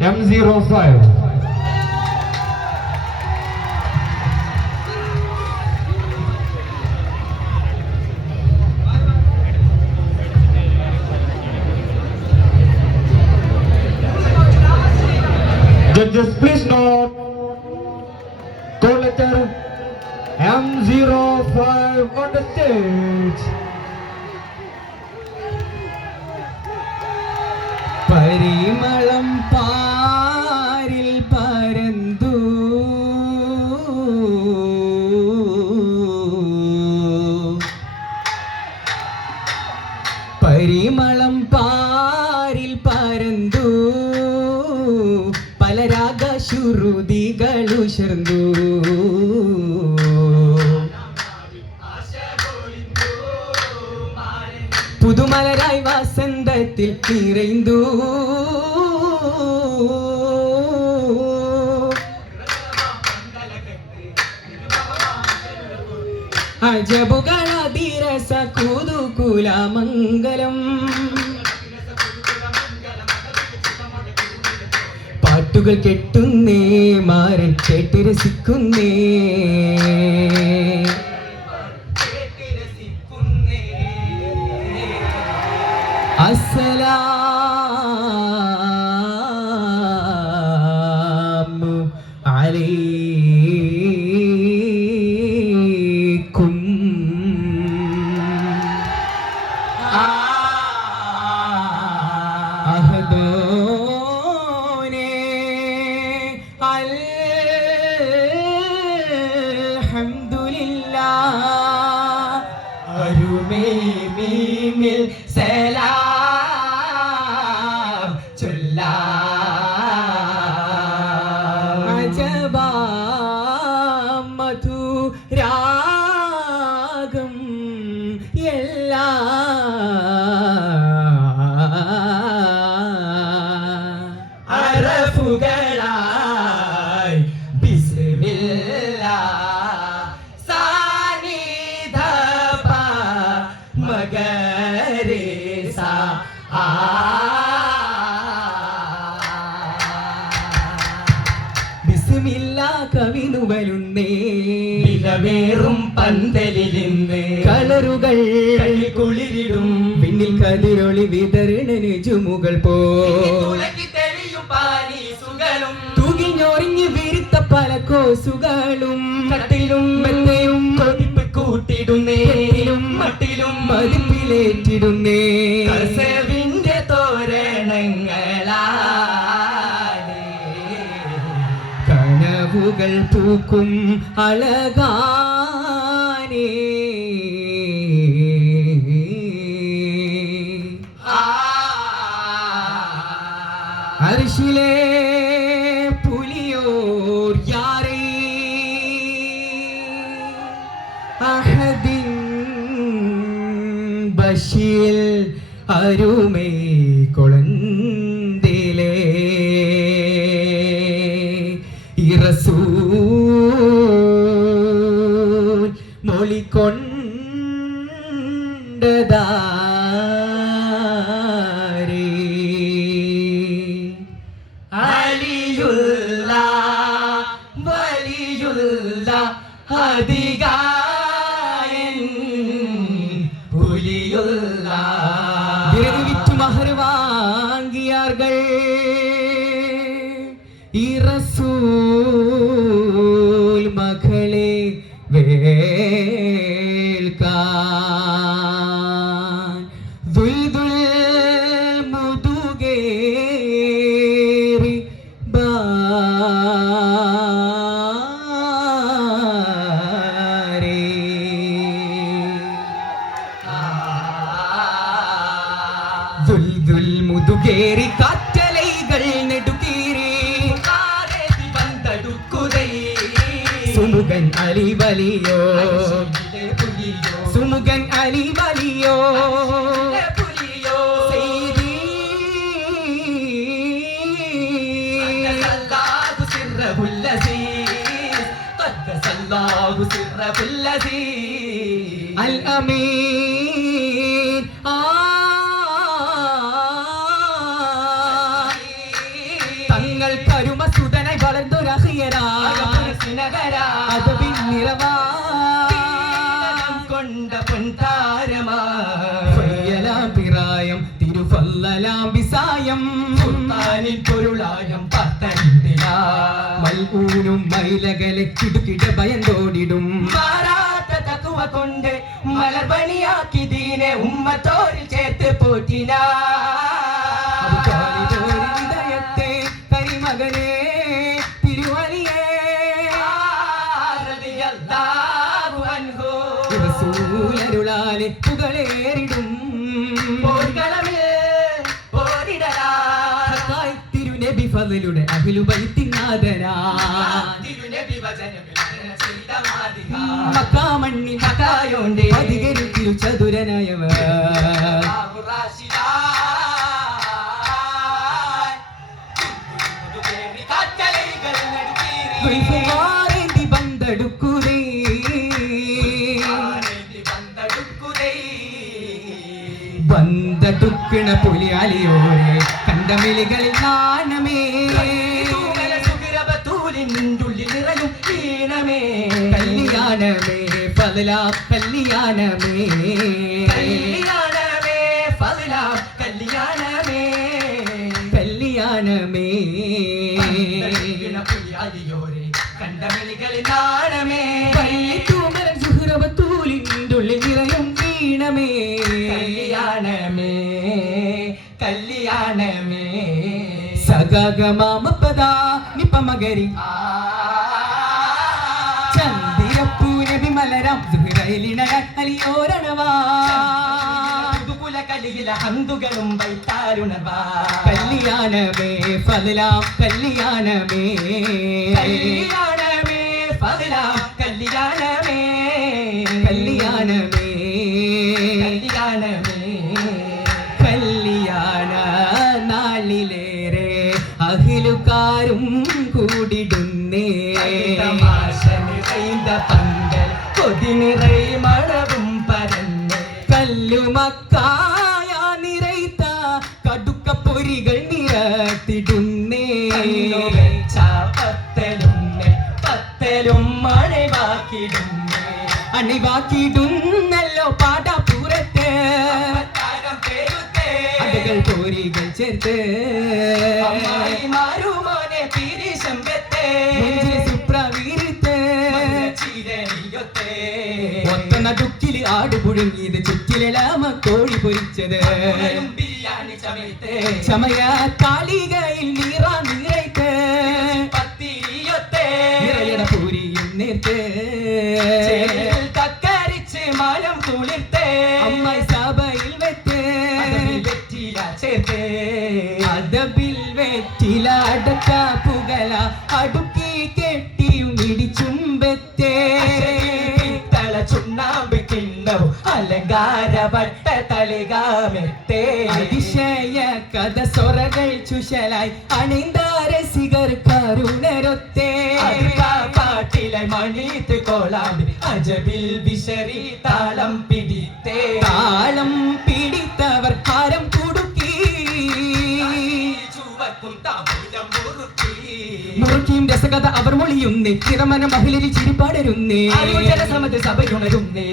M05. Judges, please note, call letter M05 on the stage. പരിമളം പാരിൽ പരന്തു പരിമളം പാരിൽ പരന്തു പല രാഗശ്രുതികളുശർന്നു പുതുമലരായി വസന്തത്തിൽ നിറൈന്തു അജബുകളതിരസ കുതുകുലമംഗലം പാട്ടുകൾ കെട്ടുന്നേ മാരൻ കേട്ട് രസിക്കുന്നേ അസ്സലാമു അലൈക്കും അഹദോനെ അൽഹംദുലില്ലാഹ് അരുമേ മീമിൽ സലാം ചൊല്ലാ അജബാ മധുരാഗം എല്ലാ അറഫുകളായി ബിസ്മില്ലാഹ് മഗരേസ ബിസ്മില്ലാ കവിനുവലുന്നേ നിലവേറും പന്തലിലിന്ന് കളറുകൾ കുളിരിടും പിന്നിൽ കതിരൊളി വിതരണന് ചുമുകൾ പോലും തൂകിഞ്ഞൊറിഞ്ഞ് വിരുത്ത പല കോസുകളും കട്ടിലും മെത്തയും കൊതിപ്പ് കൂട്ടിടുന്നേ മട്ടിലും മതിപ്പിലേറ്റിടുന്നേ കസവിന്റെ തോരണങ്ങളാണ് കനവുകൾ പൂക്കും അഴകാനേ അർശിലേ പുലിയോർ യാരേ അഹദിൻ ബശീൽ അരുമേ കൊളന്തിലേ ഇറസൂൽ മൊളിക്കൊണ്ടതാ വിറ്റു മഹർ വാങ്ങിയാർകൾ ഈ റസൂൽ മകളെ വേൽക്കാൻ ദുൽദുൽ മുതുകേറി മുതുകേറി കാറ്റലൈകൾ നെടുകീറി സുമുഖൻ അലി വലിയോ സുമുഖൻ അലി വലിയോ അൽ അമീൻ തങ്ങൾ കരുമസുതനായി വളർന്നൊരഹിയരാ അതവിൻ നിറവാ കൊണ്ട പൊൻതാരമാ പിറായം തിരുഫല്ലലാം വിസായം സുൽത്താനിൻ പൊരുളായം പത്തണ്ടിലാ മൽഊനും മൈലകലെ കിടുകിട ഭയന്തോടിടും മാറാത്ത തക്കുവ കൊണ്ട് മലർപണിയാക്കി ദീനെ ഉമ്മത്തോരിൽ ചേർത്ത് പോറ്റിനാ ഹൃദയത്തെ കരിമകനെ തിരുവലിയേ റളിയല്ലാഹു അൻഹു റസൂലരുളാലെ പുകളേറിടും പോർക്കളമിൽ പോരിടലാ തിരുനബി ഫضലുടെ അഹ്ലു ബൈത്തിനാദരാ തിരുനബി വചനമിൽ ചെയ്ത മാതിക മക്കാമണ്ണി മക്കായോണ്ടേ അധികരു തിരു ചതുരനയവ അല്ലാഹു റാഷിദാ കേറി കാറ്റലൈകൾ നടുക്കീറി വാരേന്തി ബന്തെടുക്കുതേ ബന്തെടുക്കണ പുലിയാലിയോരെ കണ്ടമിലികളിൽ നാണമേ കല്യാണമേ ഫضല കല്യാണമേ കല്യാണമേ പള്ളിത്തൂമലർ സുഹ്റബത്തൂലിനുള്ളിൽ നിറയും വീണമേ കല്യാണമേ സഗഗമാമപദാ നിപമഗരി ചന്ദിരപ്പൂനബി മലരം സുഹ്റയിലിണയ അലിയോരണവാ ഹന്തുകളും വൈത്താരുണവാ കല്യാണമേ ഫضല കല്യാണമേ കല്യാണമേ ഫضല കല്യാണമേ കല്യാണമേ കല്യാണമേ കല്യാണ നാളിലേറെ അഹിലുകാരും കൂടിടുന്നേ തമാശ നിറൈന്ത പന്തൽ കൊതി നിറൈ മണവും പരന്ന് കല്ലുമക്കായ നിറൈത്ത കടുക്ക പൊരികൾ നിറത്തിടുന്നേ പത്തലും മഴവാക്കിടുന്നേ അണിവാക്കിടുന്നല്ലോ പാടാപ്പുറത്ത് അതുകൾ പോരികൾ ചേർത്ത് മാറുമോനെ പിരിശമ്പത്തെ സുപ്രവീരത്ത് ഒത്ത നടുക്കില് ആട് പുഴുങ്ങിയത് ചുറ്റിലാമ കോഴി പൊരിച്ചത് ബിരിയാണി ചമയത്തെ ചമയ കാളികയിൽ നീറ നിറയ്ത്ത് പത്തിരിയൊത്തെ നിറയട പൂരിയും നേർത്ത് തക്കരിച്ച് മനം തുളിർത്തെ അമ്മായി സഭയിൽ വെത്ത് വെറ്റില ചേർത്തെ അതബിൽ വെറ്റില അടക്ക പുകല അടുക്കി കെട്ടിയും ഇടിച്ചും വെത്തേ തല ചുണ്ണാമ്പ് കിണ്ണവും അലങ്കാര വട്ട തളികാമെത്തേ അതിശയ കഥ സൊറകൾ ചുശലായി അണിന്ത രസികർ കരുണരൊത്തേ പാട്ടിലെ മണീത്ത് കോളാമ്പി അജബിൽ വിശറി താളം പിടിത്തേ താളം പിടിത്തവർ ഹാരം കുടുക്കി ചുവക്കും തമിഴം മുറുക്കി മുറുക്കിയും രസകഥ അവർ മൊഴിയുന്നേ ചിറമന മഹിളരിൽ ചിരിപ്പാടരുന്നേ ജനസമത് സഭയുണരുന്നേ